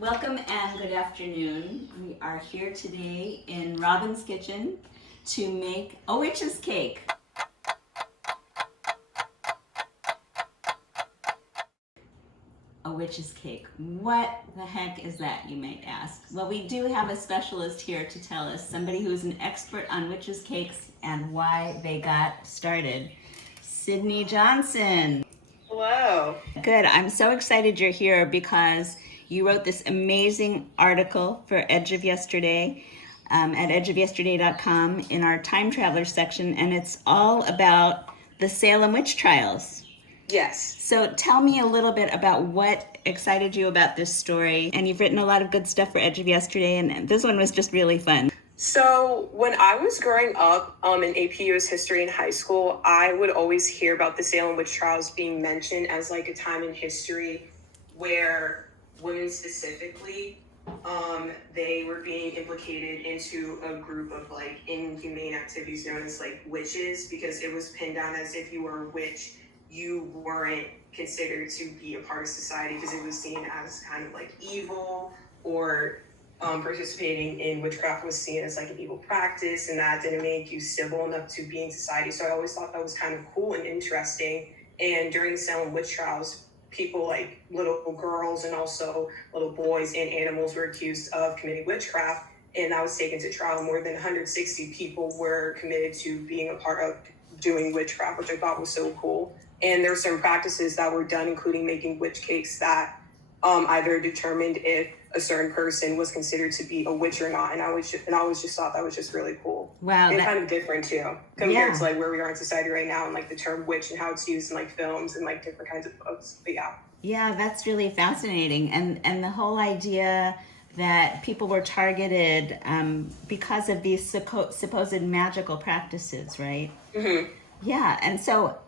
Welcome and good afternoon. We are here today in Robin's kitchen to make a witch's cake. A witch's cake. What the heck is that, you might ask? Well, we do have a specialist here to tell us, somebody who's an expert on witch's cakes and why they got started. Sydney Johnson. Hello. Good. I'm so excited you're here because you wrote this amazing article for Edge of Yesterday at edgeofyesterday.com in our time traveler section, and it's all about the Salem witch trials. Yes. So tell me a little bit about what excited you about this story. And you've written a lot of good stuff for Edge of Yesterday, and this one was just really fun. So when I was growing up in AP US history in high school, I would always hear about the Salem witch trials being mentioned as like a time in history where women specifically, they were being implicated into a group of like inhumane activities known as like witches, because it was pinned down as if you were a witch, you weren't considered to be a part of society because it was seen as kind of like evil, or participating in witchcraft was seen as like an evil practice, and that didn't make you civil enough to be in society. So I always thought that was kind of cool and interesting. And during the Salem witch trials, people like little girls and also little boys and animals were accused of committing witchcraft, and that was taken to trial. More than 160 people were committed to being a part of doing witchcraft, which I thought was so cool. And there were some practices that were done, including making witch cakes that either determined if a certain person was considered to be a witch or not. And I always just thought that was just really cool. Wow. And kind of different too, compared to like where we are in society right now, and like the term witch and how it's used in like films and like different kinds of books. But yeah. Yeah, that's really fascinating. And the whole idea that people were targeted because of these supposed magical practices, right? Mm-hmm. Yeah, and so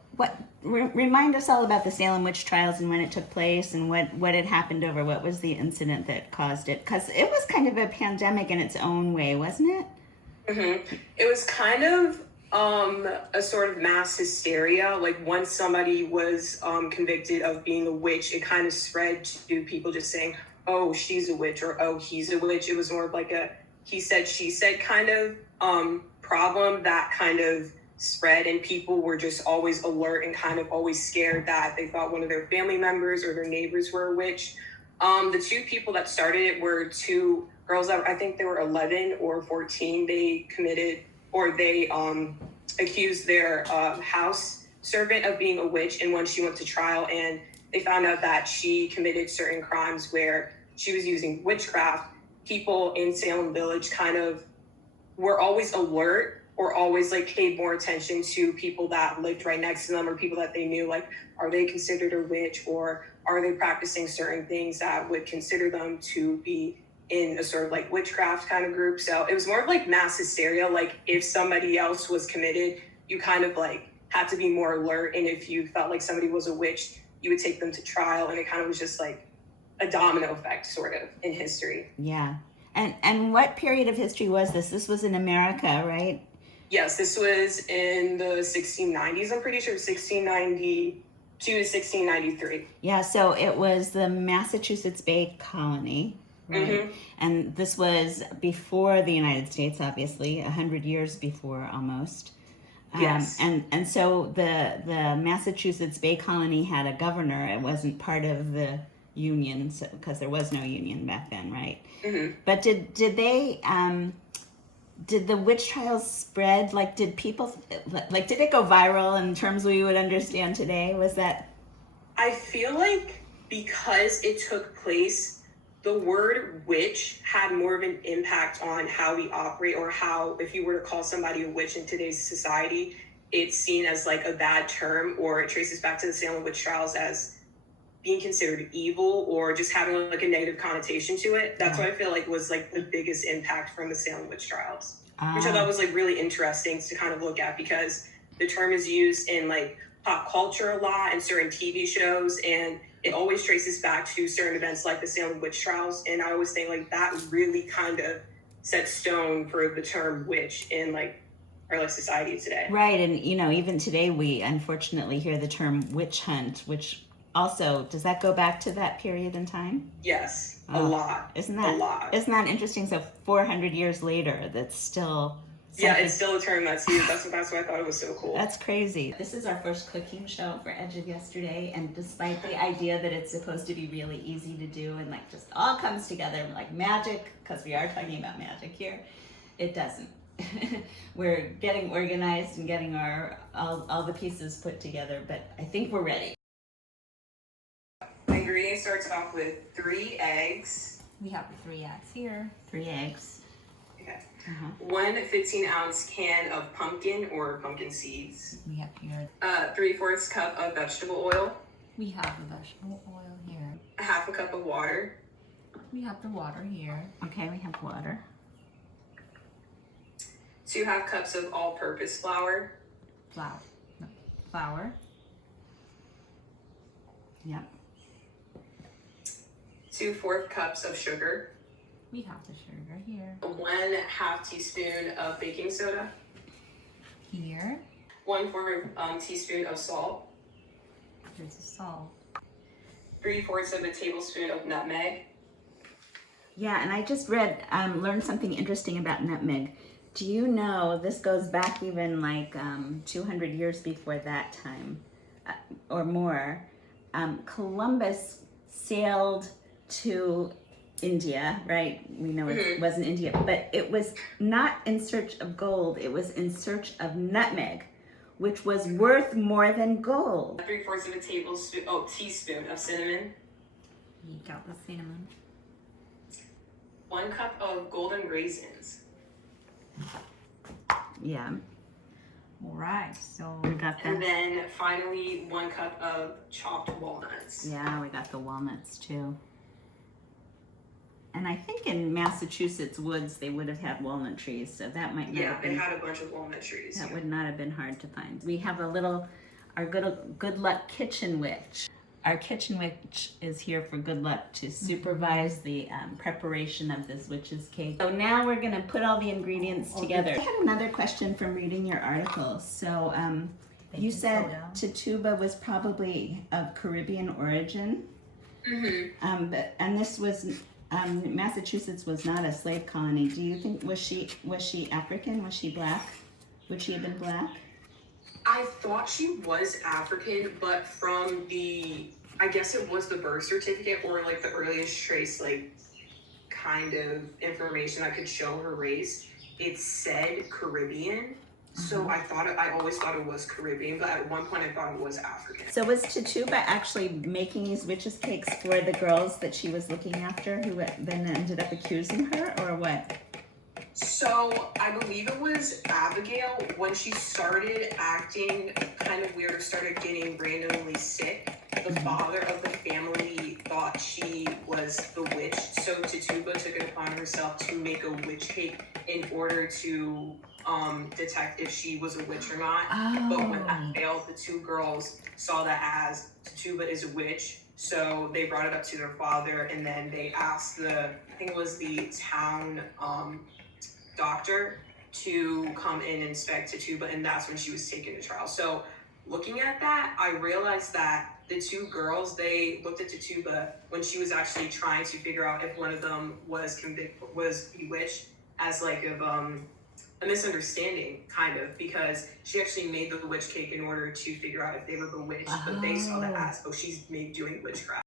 remind us all about the Salem witch trials and when it took place and what had happened over. What was the incident that caused it? Because it was kind of a pandemic in its own way, wasn't it? Mm-hmm. It was kind of a sort of mass hysteria. Like once somebody was convicted of being a witch, it kind of spread to people just saying, oh, she's a witch, or oh, he's a witch. It was more of like a he said, she said kind of problem that kind of spread, and people were just always alert and kind of always scared that they thought one of their family members or their neighbors were a witch. The two people that started it were two girls that I think they were 11 or 14. They committed, or they accused their house servant of being a witch, and when she went to trial and they found out that she committed certain crimes where she was using witchcraft, people in Salem Village kind of were always alert, or always like paid more attention to people that lived right next to them, or people that they knew, like, are they considered a witch, or are they practicing certain things that would consider them to be in a sort of like witchcraft kind of group. So it was more of like mass hysteria. Like if somebody else was committed, you kind of like had to be more alert, and if you felt like somebody was a witch, you would take them to trial, and it kind of was just like a domino effect sort of in history. Yeah. And what period of history was this? This was in America, right? Yes, this was in the 1690s, I'm pretty sure, 1692 to 1693. Yeah, so it was the Massachusetts Bay Colony, right? Mm-hmm. And this was before the United States, obviously, 100 years before almost. Yes. And so the Massachusetts Bay Colony had a governor. It wasn't part of the Union, because there was no Union back then, right? Mm-hmm. But did they... did the witch trials spread? Like, did people, like, did it go viral in terms we would understand today? Was that? I feel like because it took place, the word witch had more of an impact on how we operate, or how, if you were to call somebody a witch in today's society, it's seen as like a bad term, or it traces back to the Salem witch trials as being considered evil, or just having like a negative connotation to it. That's what I feel like was like the biggest impact from the Salem witch trials, which I thought was like really interesting to kind of look at, because the term is used in like pop culture a lot and certain TV shows, and it always traces back to certain events like the Salem witch trials. And I always think like that really kind of set stone for the term witch in like our like society today. Right, and you know, even today we unfortunately hear the term witch hunt, which also, does that go back to that period in time? Yes, a Oh, lot. Isn't A lot. interesting? So 400 years later, that's still Yeah, something. it's still a term that's used. That's why I thought it was so cool. That's crazy. This is our first cooking show for Edge of Yesterday, and despite the idea that it's supposed to be really easy to do and like just all comes together like magic, because we are talking about magic here, it doesn't. We're getting organized and getting our all the pieces put together, but I think we're ready. The ingredient starts off with 3 eggs. We have the 3 eggs here. 3 eggs. Okay. Uh-huh. 1 15-ounce can of pumpkin or pumpkin seeds. We have here. 3/4 cup of vegetable oil. We have the vegetable oil here. 1/2 cup of water. We have the water here. Okay, we have water. 2 cups of all-purpose flour. Flour. Yep. 2/4 cups of sugar. We have the sugar here. 1/2 teaspoon of baking soda. Here. 1/4 teaspoon of salt. Here's the salt. 3/4 of a tablespoon of nutmeg. Yeah, and I just learned something interesting about nutmeg. Do you know this goes back even like 200 years before that time or more? Columbus sailed to India, right? We know it wasn't India, but it was not in search of gold. It was in search of nutmeg, which was worth more than gold. 3/4 of a teaspoon of cinnamon. We got the cinnamon. 1 cup of golden raisins. Yeah, All right. So we got And that. then finally 1 cup of chopped walnuts. Yeah, we got the walnuts too. And I think in Massachusetts woods they would have had walnut trees, so that might not Yeah, have they been. had a bunch of walnut trees. That would not have been hard to find. We have our good luck kitchen witch. Our kitchen witch is here for good luck to supervise the preparation of this witch's cake. So now we're gonna put all the ingredients together. I had another question from reading your article. So you said Tituba was probably of Caribbean origin. Mm-hmm. And this was Massachusetts was not a slave colony. Do you think was she African? Was she black? Would she have been black? I thought she was African, but from I guess it was the birth certificate or like the earliest trace, like kind of information I could show her race. It said Caribbean. So I always thought it was Caribbean, but at one point I thought it was African. So was Tituba actually making these witches' cakes for the girls that she was looking after who then ended up accusing her, or what? So I believe it was Abigail when she started acting kind of weird or started getting randomly sick. The father of the family thought she was the witch, so Tituba took it upon herself to make a witch cake in order to detect if she was a witch or not. But when that failed, the 2 girls saw that as Tituba is a witch, so they brought it up to their father, and then they asked I think it was the town doctor to come in and inspect Tituba, and that's when she was taken to trial. So looking at that, I realized that the 2 girls, they looked at Tituba when she was actually trying to figure out if one of them was bewitched as like a misunderstanding, kind of, because she actually made the witch cake in order to figure out if they were bewitched, but they saw that as, she's doing witchcraft.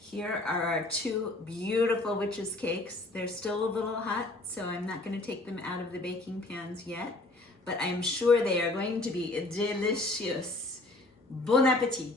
Here are our 2 beautiful witches' cakes. They're still a little hot, so I'm not going to take them out of the baking pans yet, but I'm sure they are going to be delicious. Bon appetit!